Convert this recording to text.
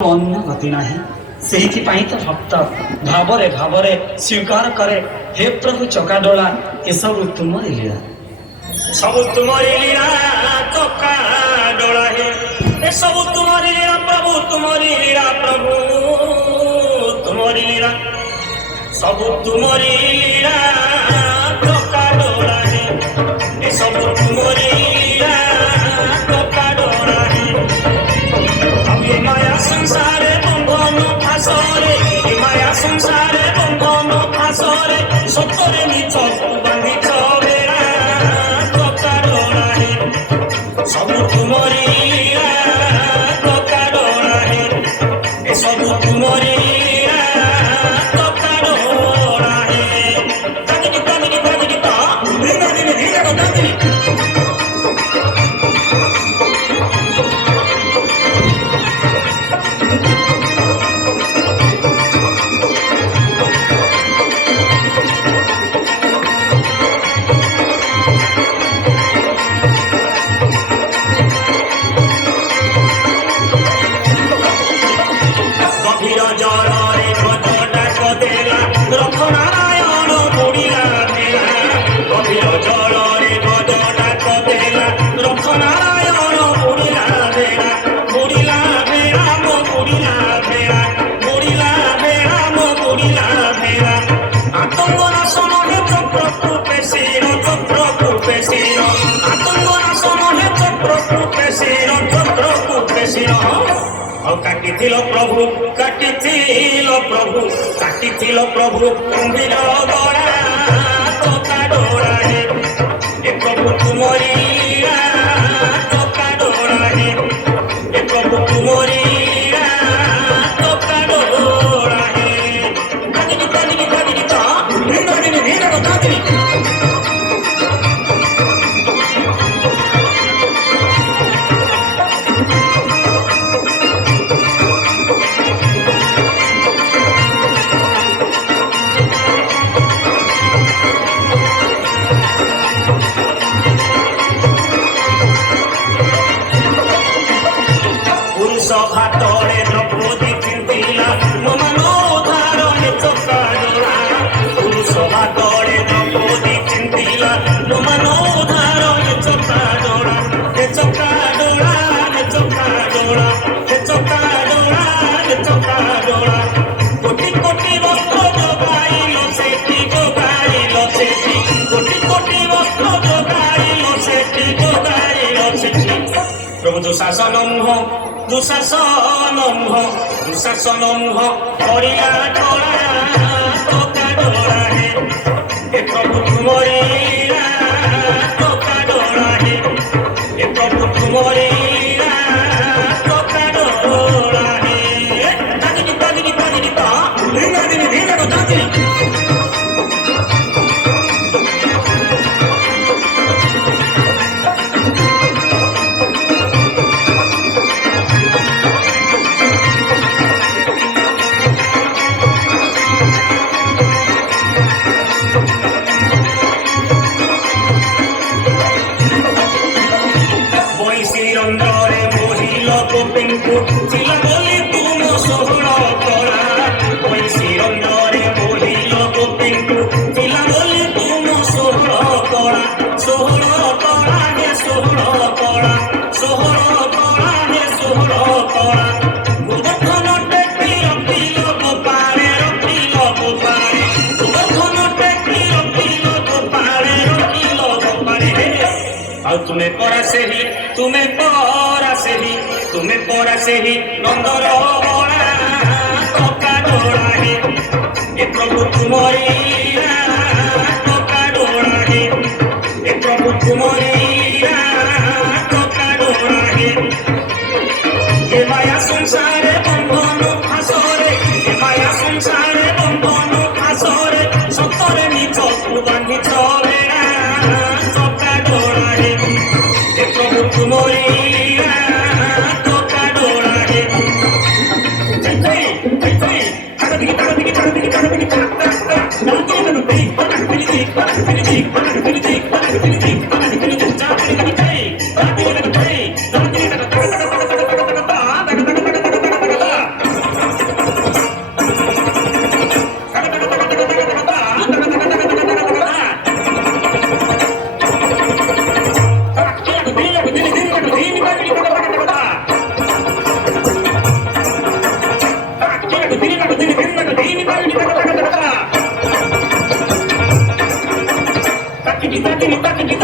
अन्य गति नहीं से भक्त भावरे भावरे स्वीकार करे हे प्रभु चकाडोला ये सब तुमरी लीला सब तुमरी लीला चकाडोला हे ये सब तुमरी लीला प्रभु तुमरी लीला प्रभु तुमरी लीला सब तुमरी लीला चकाडोला हे ये सब तुमरी लीला चकाडोला हे अभी माया संसारे बंधन फासरे माया संसारे बंधन फासरे सतरे निच बांधिच बेड़ा चकाडोला हे सब तुमरी लीला चकाडोला हे ए सब तुमरी लीला चकाडोला हे कादिनी कादिनी कादिनी ता धीरे धीरे धीरे कादिनी प्रभु काटिथिल प्रभु कुंभीर गड़ा चकाडोला हे ए प्रभु तुमरी लीला चकाडोला हे ए प्रभु तुमरी लीला चकाडोला हे कादिनी कादिनी कादिनी ता धीरे धीरे धीरे कादिनी भातरे द्रौपदी चिंतिला मनो धारे चकाडोला पुरुष भातरे द्रौपदी चिंतिला मनो धारे चकाडोला हे चकाडोला हे चकाडोला हे चकाडोला हे चकाडोला कोटि कोटि वस्त्र जोगाइलो सेठी कोटि कोटि वस्त्र जोगाइलो सेठी प्रभु दुशासनम करिया डोला चकाडोला हे ए प्रभु तुमरी लीला चकाडोला हे ए प्रभु तुमरी लीला चकाडोला हे कादिनी कादिनी कादिनी ता धीरे धीरे धीरे कादिनी चिला बोली तुम सोहर कला शिरंदरे बोलिल गोपिंकु चिला बोली तुम सोहर कला हे सोहर कला हे सोहर कला गोवर्धन टेकी रखिल गोपाले गोवर्धन टेकी रखिल गोपाले तुम्हें परा से ही नंदर बड़ा चकाडोला हे ए प्रभु तुमरी लीला चकाडोला हे ए प्रभु तुमरी लीला चकाडोला हे ए माया संसारे बंधन फासरे ए माया संसारे बंधन फासरे सतरे निच बांधिच बेड़ा चकाडोला हे ए प्रभु तुमरी लीला దిన్నకు దిని దిన్నకు దీని తాగిని తగ తగ తగ తగ. తక్కిటి తక్కిని తక్కిని